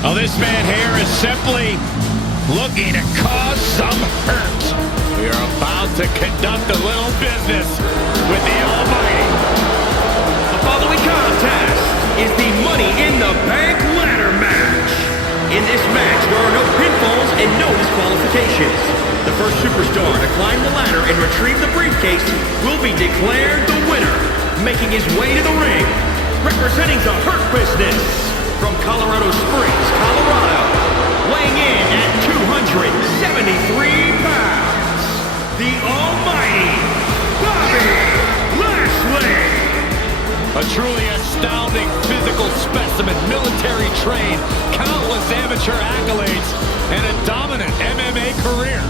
Oh, this man here is simply looking to cause some hurt. We are about to conduct a little business with the Almighty. The following contest is the Money in the Bank ladder match. In this match, there are no pinfalls and no disqualifications. The first superstar to climb the ladder and retrieve the briefcase will be declared the winner. Making his way to the ring, representing the Hurt Business from Colorado Springs, Colorado, weighing in at 273 pounds, the almighty Bobby Lashley. A truly astounding physical specimen, military trained, countless amateur accolades, and a dominant MMA career.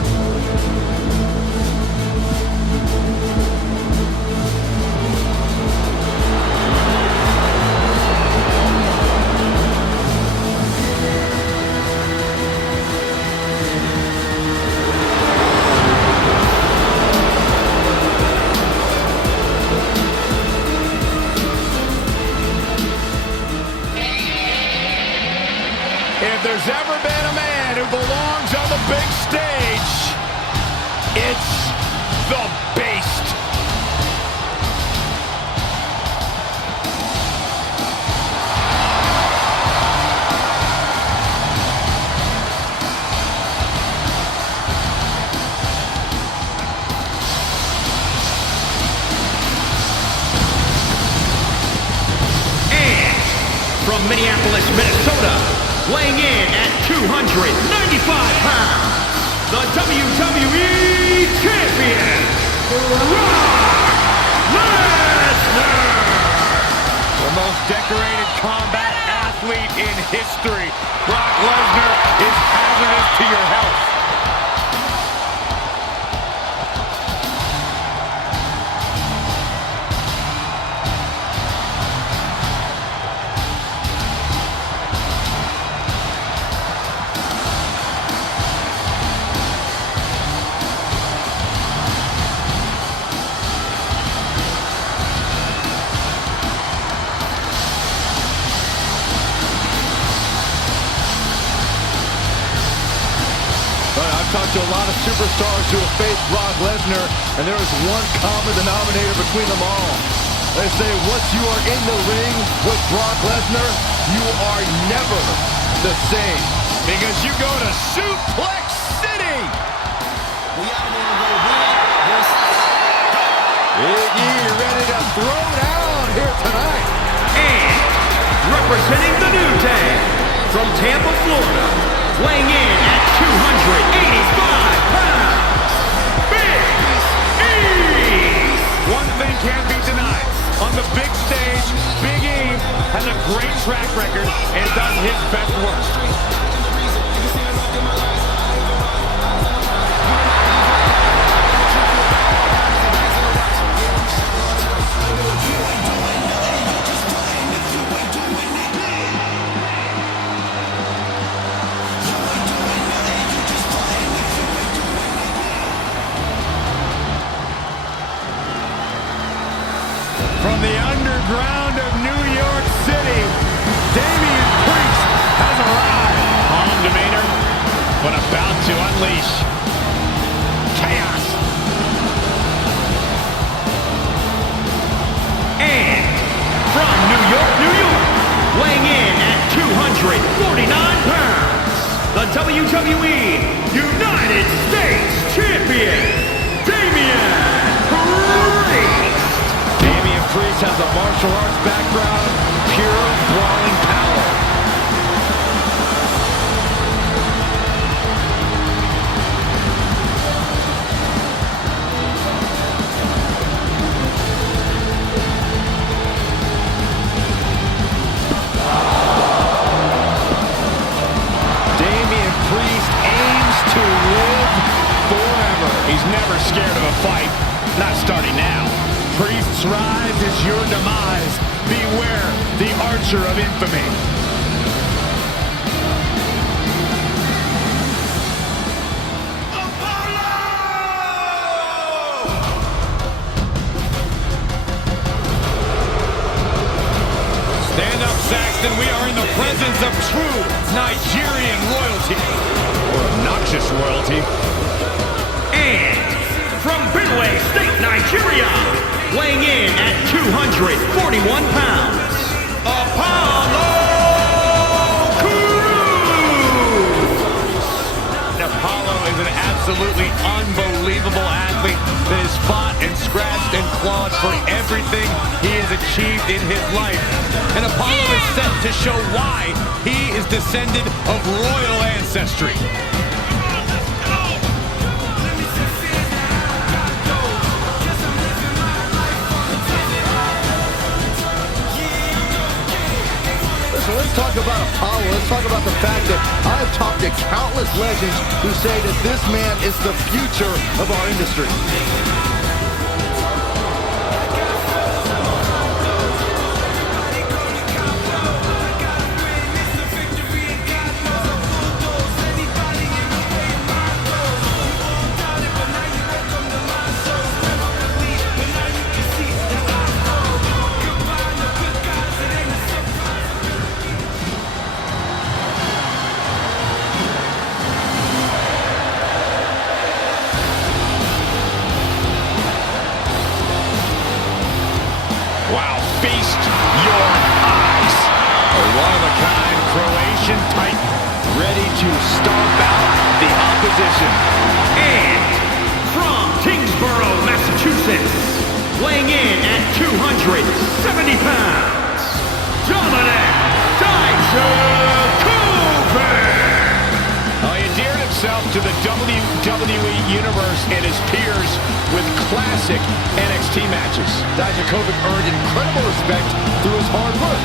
If there's ever been a man who belongs on the big stage, it's the Beast. And from Minneapolis, Minnesota, weighing in at 295 pounds, the WWE Champion, Brock Lesnar! The most decorated combat athlete in history. Brock Lesnar is hazardous to your health. I've talked to a lot of superstars who have faced Brock Lesnar, and there is one common denominator between them all. They say once you are in the ring with Brock Lesnar, you are never the same. Because you go to Suplex City! Big E ready to throw down here tonight. And representing the New Day from Tampa, Florida, weighing in at 285 pounds, Big E! One thing can't be denied. On the big stage, Big E has a great track record and does his best work. From the underground of New York City, Damian Priest has arrived. Calm demeanor, but about to unleash chaos. And from New York, New York, weighing in at 249 pounds, the WWE United States Champion, Damian Priest. Priest has a martial arts background, pure brawling power. Damian Priest aims to live forever. He's never scared of a fight, not starting now. Priest's rise is your demise. Beware the archer of infamy. Stand up, Saxton. We are in the presence of true Nigerian royalty. Or obnoxious royalty. And from Benue State, Nigeria, weighing in at 241 pounds, Apollo Crews! Apollo is an absolutely unbelievable athlete that has fought and scratched and clawed for everything he has achieved in his life. And Apollo is set to show why he is descended of royal ancestry. Let's talk about Apollo. Let's talk about the fact that I've talked to countless legends who say that this man is the future of our industry. Wow, feast your eyes. A one-of-a-kind Croatian titan, ready to stomp out the opposition. And from Kingsborough, Massachusetts, weighing in at 270 pounds, Dominic Dijakovic! He endeared himself to the WWE Universe and his peers with classic NXT matches. Dijakovic earned incredible respect through his hard work.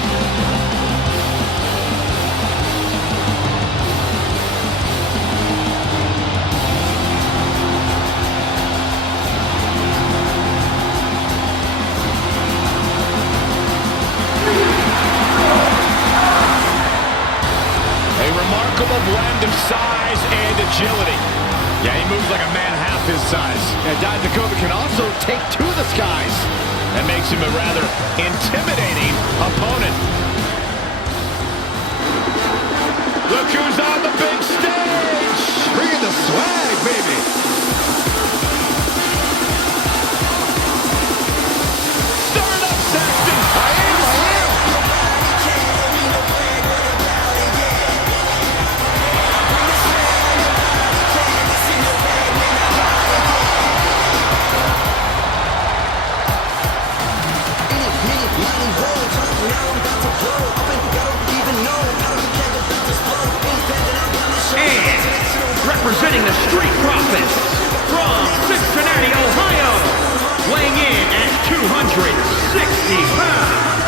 A remarkable blend of size and agility. Yeah, he moves like a man half his size. And Dijakovic can also take to the skies. That makes him a rather intimidating opponent. Look who's on the big stage! Bringing the swag, baby! Start up, Saxton! I am! And representing the Street Profits from Cincinnati, Ohio, weighing in at 260 pounds,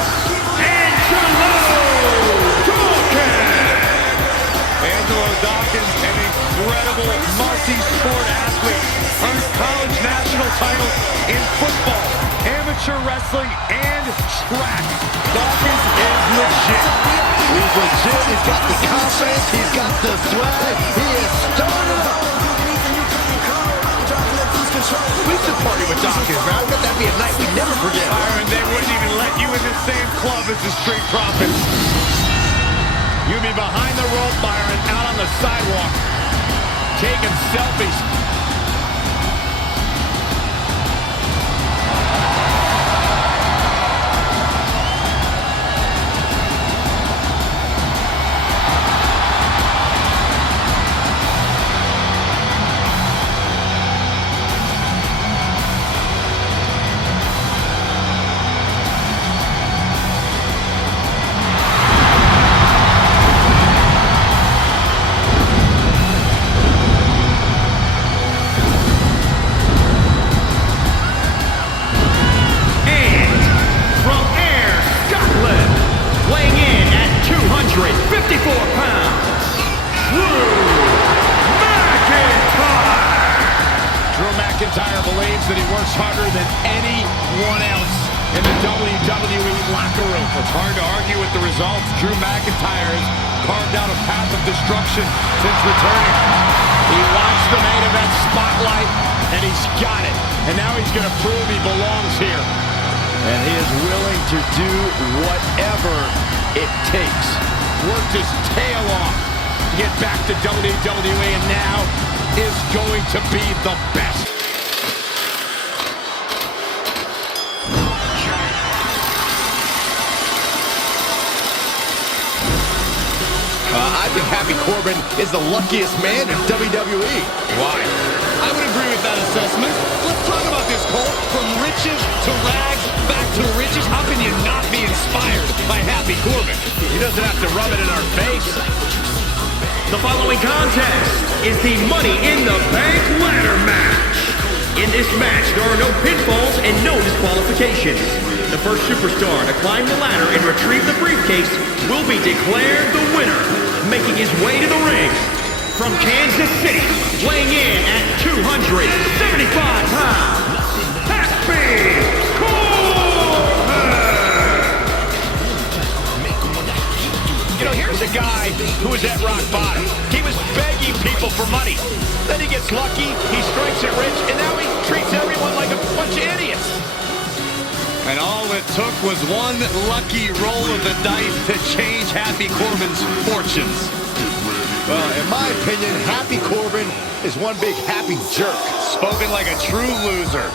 Angelo Dawkins, an incredible multi-sport athlete, earned college national titles in football, amateur wrestling, and track. Dawkins is legit. He's legit, he's got the confidence, he's got the swag, he is started up. We should party with Dawkins, man. I bet that'd be a night we'd never forget. Byron, they wouldn't even let you in the same club as the Street Profits. You'd be behind the rope, Byron, out on the sidewalk, taking selfies. McIntyre believes that he works harder than anyone else in the WWE locker room. It's hard to argue with the results. Drew McIntyre has carved out a path of destruction since returning. He watched the main event spotlight, and he's got it. And now he's going to prove he belongs here. And he is willing to do whatever it takes. worked his tail off to get back to WWE, and now is going to be the best. I think Happy Corbin is the luckiest man in WWE. Why? I would agree with that assessment. Let's talk about this, Cole. From riches to rags, back to riches. How can you not be inspired by Happy Corbin? He doesn't have to rub it in our face. The following contest is the Money in the Bank ladder match. In this match, there are no pinfalls and no disqualifications. The first superstar to climb the ladder and retrieve the briefcase will be declared the winner. Making his way to the ring from Kansas City, weighing in at 275 pounds, Happy Corbin! You know, here's a guy who was at rock bottom. He was begging people for money. Then he gets lucky, he strikes it rich, and now he treats everyone like a bunch of idiots. And all it took was one lucky roll of the dice to change Happy Corbin's fortunes. Well, in my opinion, Happy Corbin is one big happy jerk. Spoken like a true loser.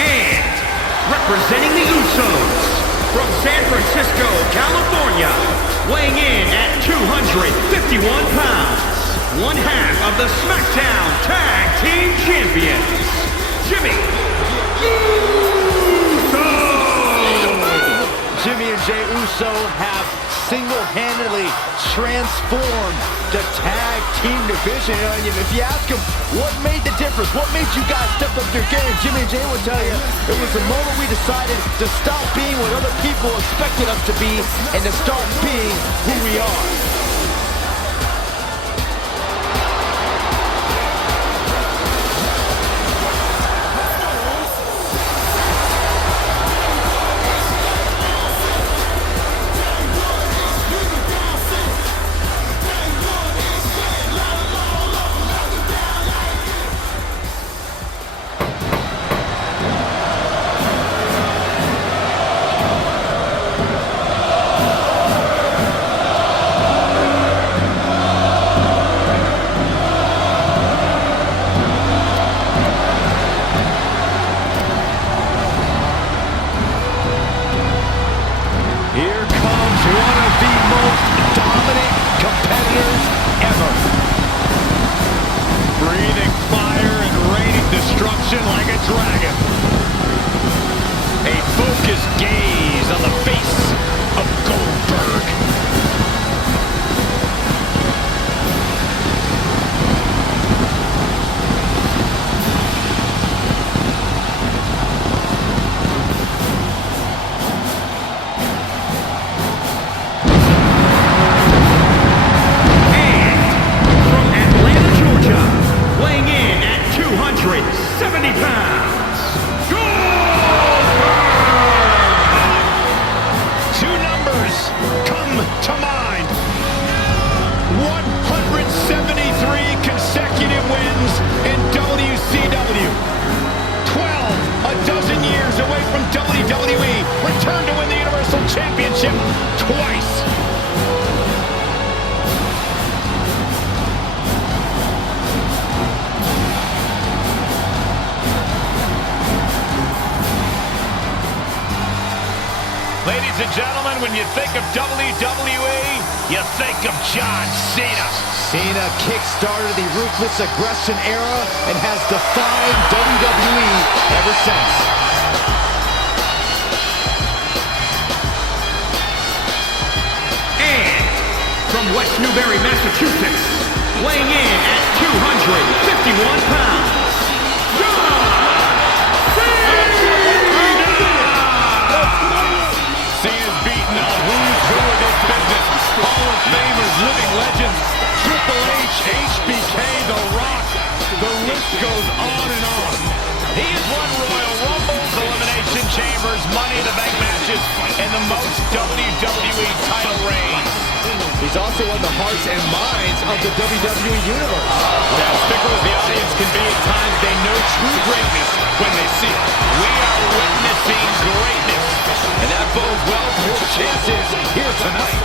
And representing the Usos from San Francisco, California, weighing in at 251 pounds, one half of the SmackDown Tag Team Champions, Jimmy Uso! Jimmy and Jey Uso have single-handedly transformed the tag team division. And if you ask them, what made the difference? What made you guys step up your game? Jimmy and Jey will tell you, it was the moment we decided to stop being what other people expected us to be and to start being who we are. Like a dragon. A focused gaze on the face of Goldberg. And from Atlanta, Georgia, weighing in at 270 pounds, Goldberg! Two numbers come to mind. 173 consecutive wins in WCW. 12, a dozen years away from WWE. Returned to win the Universal Championship twice. Ladies and gentlemen, when you think of WWE, you think of John Cena. Cena kick-started the Ruthless Aggression era and has defined WWE ever since. And from West Newbury, Massachusetts, weighing in at 251 pounds, John Cena's beaten a who's who of this business. Hall of Famers, living legends, Triple H, HBK, The Rock. The list goes on and on. He has won Royal Rumbles, Elimination Chambers, Money in the Bank matches, and the most WWE title reigns. He's also won the hearts and minds of the WWE Universe. As fickle as the audience can be at times, they know true greatness when they see it. We are witnessing greatness And that bodes well for his chances here tonight.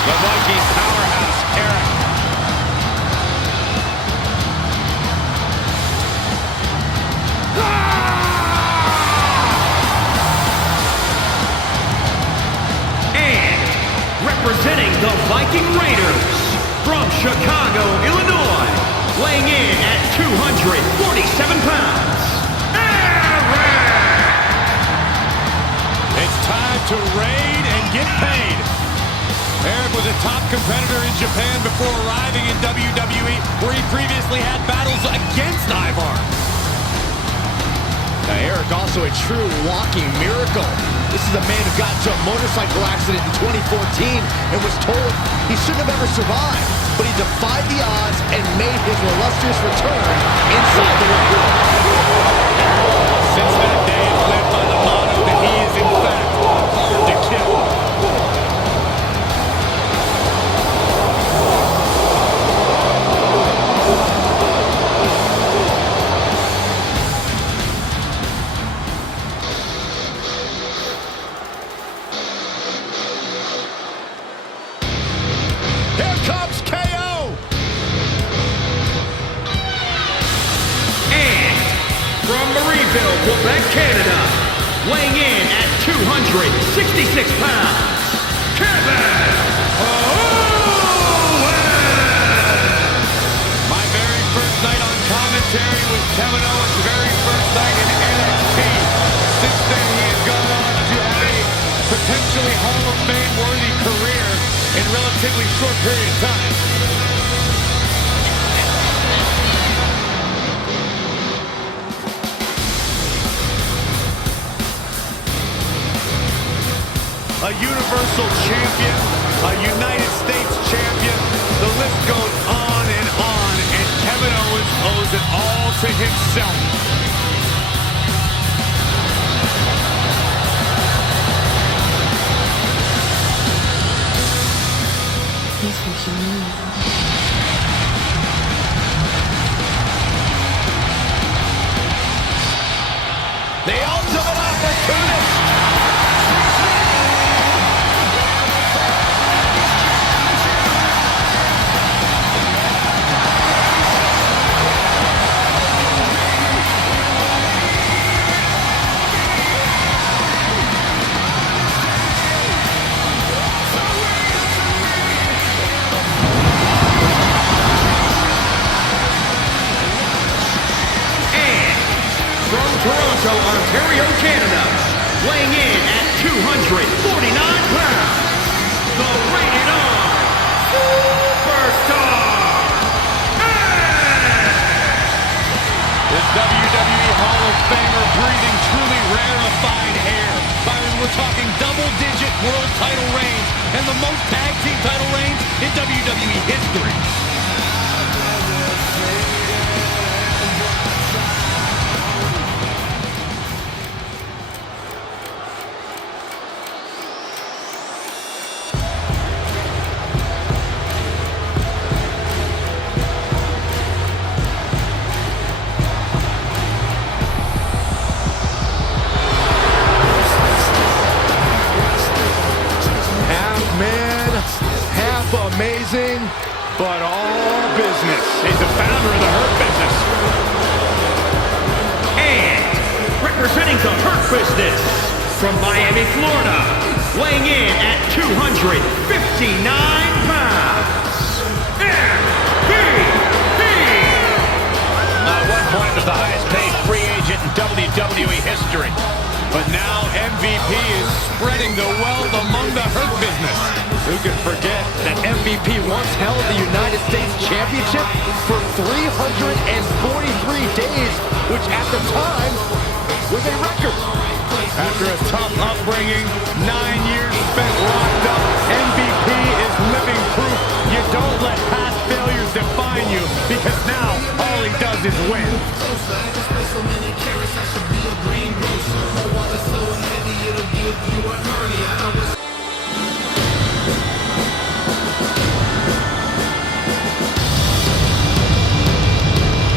The Viking powerhouse, Eric. And representing the Viking Raiders from Chicago, Illinois, weighing in at 247 pounds, Eric! It's time to raid and get paid. Eric was a top competitor in Japan before arriving in WWE, where he previously had battles against Ivar. Now, Eric, also a true walking miracle. This is a man who got into a motorcycle accident in 2014 and was told he shouldn't have ever survived. But he defied the odds and made his illustrious return inside the ring. Since that day, it's lived by the motto that he is, in fact, hard to kill. Here comes KO! And from Marieville, Quebec, Canada, weighing in at 266 pounds, Kevin Owens! My very first night on commentary was Kevin Owens' very first night in NXT. Since then, he has gone on to have a potentially Hall of Fame-worthy career in a relatively short period of time. A Universal Champion, a United States Champion, the list goes on, and Kevin Owens owes it all to himself. He's for humility. The ultimate opportunist! Toronto, Ontario, Canada, weighing in at 249 pounds, the Rated R Superstar, Edge! This WWE Hall of Famer breathing truly rarefied air. Byron, we're talking double-digit world title reigns and the most tag team title reigns in WWE history. Amazing, but all business. He's the founder of the Hurt Business. And representing the Hurt Business from Miami, Florida, weighing in at 259 pounds, MVP! At one point was the highest paid free agent in WWE history. But now MVP is spreading the wealth among the Hurt Business. Who can forget that MVP once held the United States Championship for 343 days, which at the time was a record. After a tough upbringing, 9 years spent locked up, MVP is living proof you don't let past failures define you, because now Reigns' win.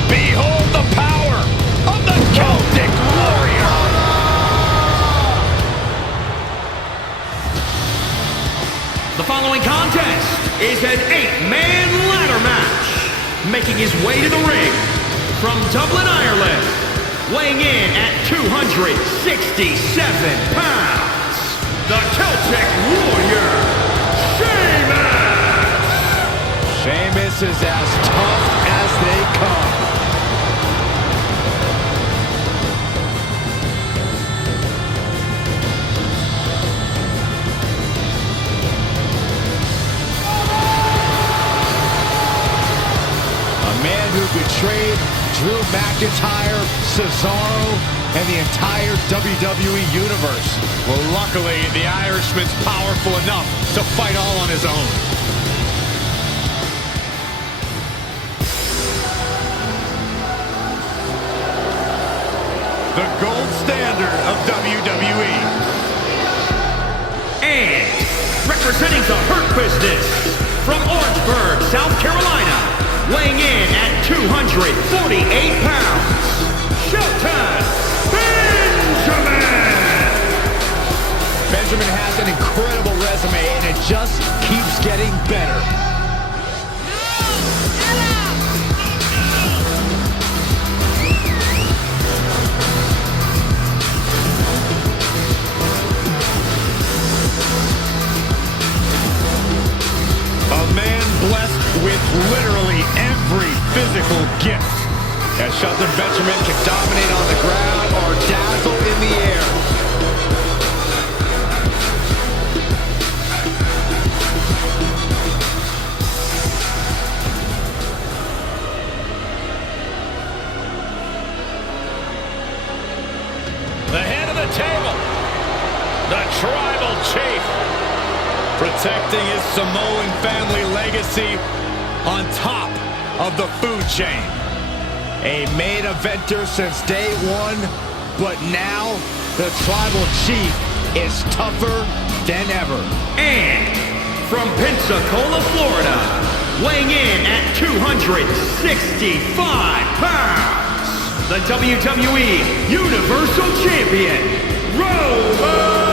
Behold the power of the Celtic Warrior. The following contest is an 8-man ladder match. Making his way to the ring from Dublin, Ireland, weighing in at 267 pounds, the Celtic Warrior, Sheamus! Sheamus is as tough as they come. Who betrayed Drew McIntyre, Cesaro, and the entire WWE Universe. Well, luckily, the Irishman's powerful enough to fight all on his own. The gold standard of WWE. And representing the Hurt Business from Orangeburg, South Carolina, weighing in at 248 pounds, Showtime Benjamin! Benjamin has an incredible resume, and it just keeps getting better. A man blessed with literally every physical gift. As Shelton Benjamin can dominate on the ground or dazzle in the air. The head of the table, the tribal chief, protecting his Samoan family legacy on top of the food chain. A main eventer since day one, but now the tribal chief is tougher than ever. And from Pensacola, Florida, weighing in at 265 pounds, the WWE Universal Champion, Roman Reigns!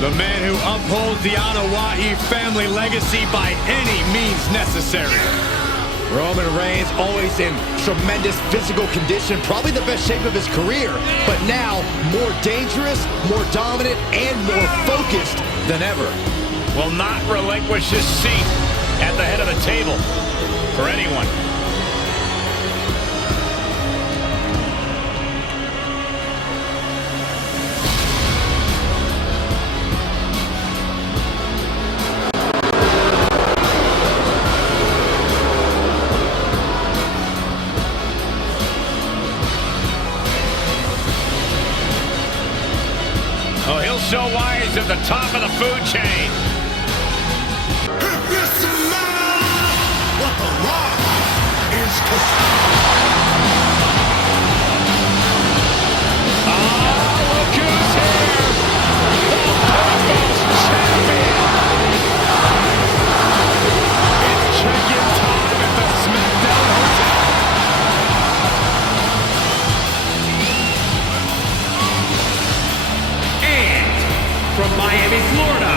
The man who upholds the Anoa'i family legacy by any means necessary. Roman Reigns always in tremendous physical condition, probably the best shape of his career, but now more dangerous, more dominant, and more focused than ever. Will not relinquish his seat at the head of the table for anyone. Oh, he'll show why he's at the top of the food chain. If you smell what the Rock is Look who's here! The People's Champion! It's check-in time at the SmackDown Hotel. And from Miami, Florida,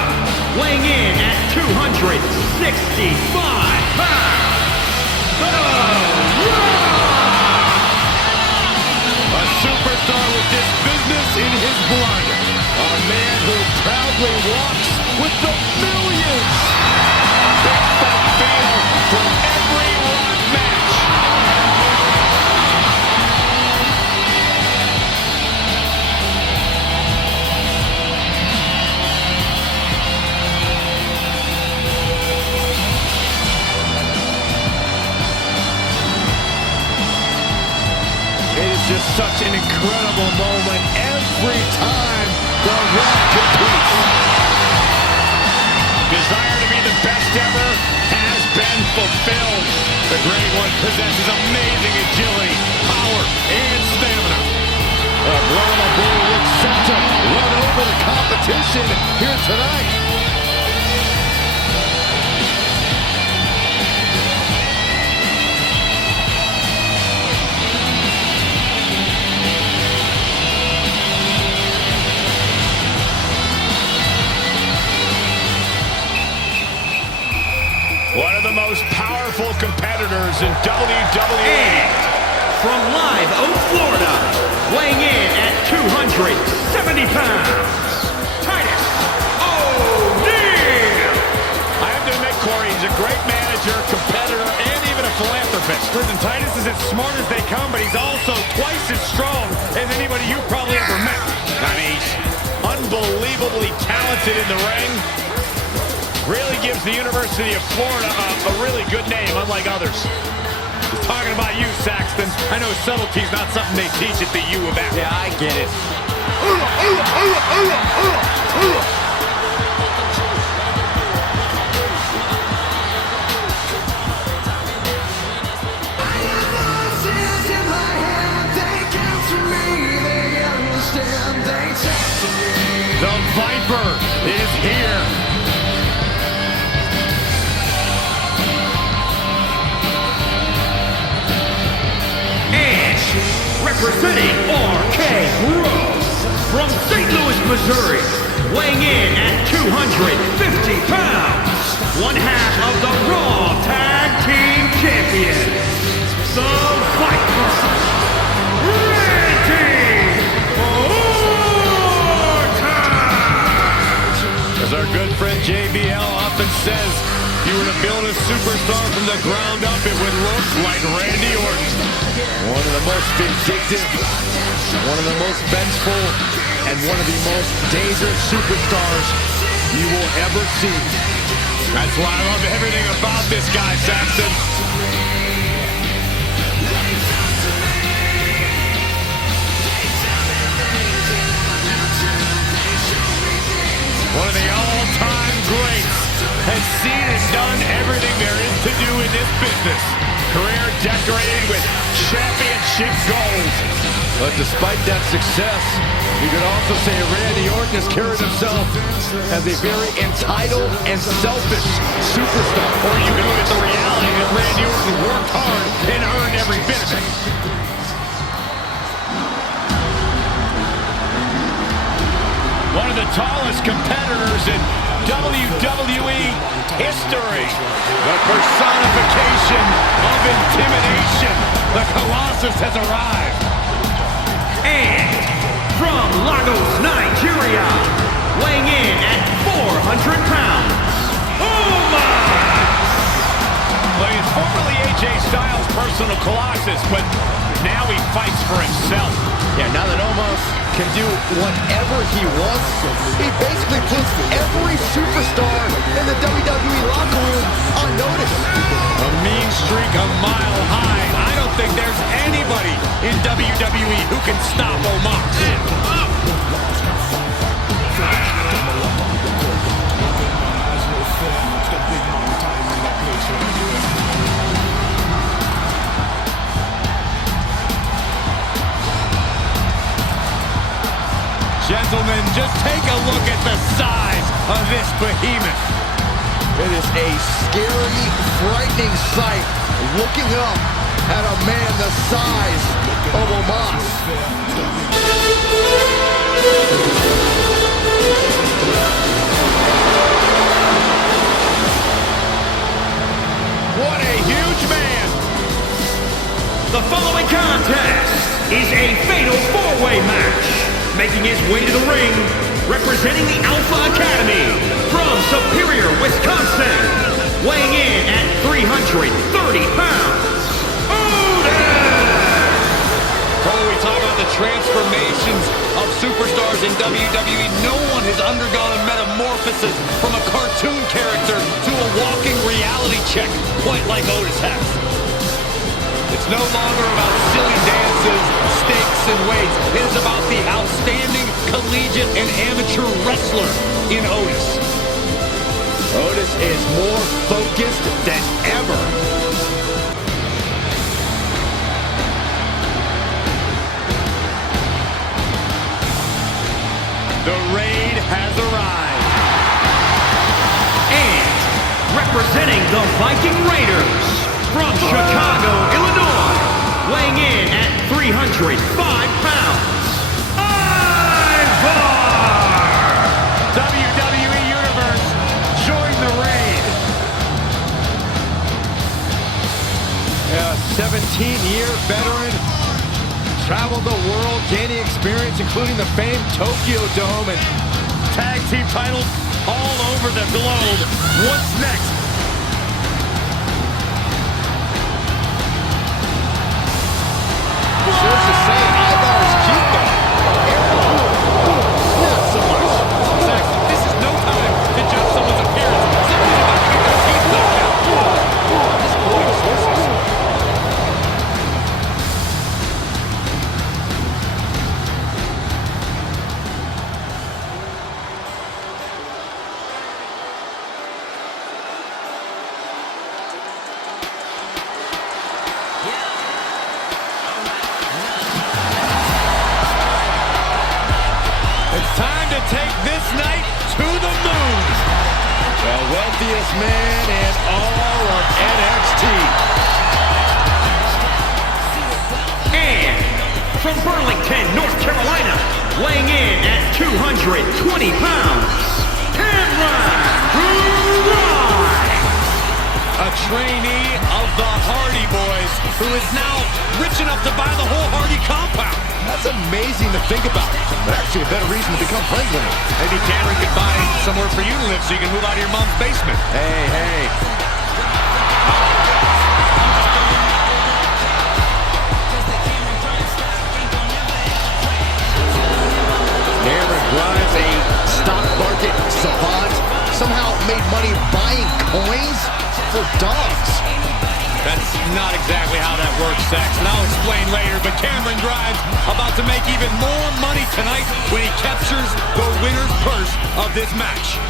weighing in at 265 pounds, The Rock! A superstar with this business in his blood. A man who proudly walks with the millions. Big fight feel from every Rock match. It is just such an incredible moment every time The Rock competes. Desire to be the best ever been fulfilled. The Great One possesses amazing agility, power, and stamina. Brahma Bull looks set to run over the competition here tonight. One of the most powerful competitors in WWE. And from Live Oak, Florida, weighing in at 270 pounds, Titus O'Neil. I have to admit, Corey, he's a great manager, competitor, and even a philanthropist. Listen, Titus is as smart as they come, but he's also twice as strong as anybody you've probably ever met. I mean, he's unbelievably talented in the ring. Really gives the University of Florida a really good name, unlike others. He's talking about you, Saxton. I know subtlety's not something they teach at the U of M. Yeah, I get it. The Viper is here. Representing RK Bro from St. Louis, Missouri, weighing in at 250 pounds, one half of the Raw Tag Team Champions, the Viper, Randy Orton! As our good friend JBL often says, if you were to build a superstar from the ground up, it would look like Randy Orton. One of the most vindictive, one of the most vengeful, and one of the most dangerous superstars you will ever see. That's why I love everything about this guy, Saxton. One of the all-time greats has seen and done everything there is to do in this business. Career decorated with championship gold. But despite that success, you could also say Randy Orton has carried himself as a very entitled and selfish superstar. Or you can look at the reality that Randy Orton worked hard and earned every bit of it. One of the tallest competitors in WWE history. The personification of intimidation. The Colossus has arrived. And from Lagos, Nigeria, weighing in at 400 pounds, Well, he's formerly AJ Styles' personal Colossus, but now he fights for himself. Yeah, now that Omos can do whatever he wants, he basically puts every superstar in the WWE locker room on notice. A mean streak a mile high. I don't think there's anybody in WWE who can stop Omos. Gentlemen, just take a look at the size of this behemoth. It is a scary, frightening sight looking up at a man the size of Omos. What a huge man! The following contest is a fatal four-way match. Making his way to the ring, representing the Alpha Academy from Superior, Wisconsin, weighing in at 330 pounds, Otis! When we talk about the transformations of superstars in WWE, no one has undergone a metamorphosis from a cartoon character to a walking reality check quite like Otis has. It's no longer about silly dances, stakes, and weights. It is about the outstanding collegiate and amateur wrestler in Otis. Otis is more focused than The Raid has arrived. And representing the Viking Raiders from Chicago, Illinois, weighing in at 305 pounds, WWE Universe, join the Raid. A 17-year veteran, traveled the world, gaining experience, including the famed Tokyo Dome, and Tag team titles all over the globe. What's next? Serves to say, Ivar is cute though. Not so much. Zach, this is no time to judge someone's appearance. Someone's about to get their teeth knocked out. Just quoting sources. It's time to take this night to the moon. The wealthiest man in all of NXT. and from Burlington, North Carolina, weighing in at 220 pounds, Cameron Grimes. A trainee of the Hardy Boys, who is now rich enough to buy the whole Hardy compound. That's amazing to think about. But actually a better reason to become friends with him. Maybe Cameron could buy somewhere for you to live so you can move out of your mom's basement. Hey, hey. Cameron Grimes, a stock market savant, somehow made money buying coins for dogs. That's not exactly how that works, Saxon. I'll explain later, but Cameron Grimes about to make even more money tonight when he captures the winner's purse of this match.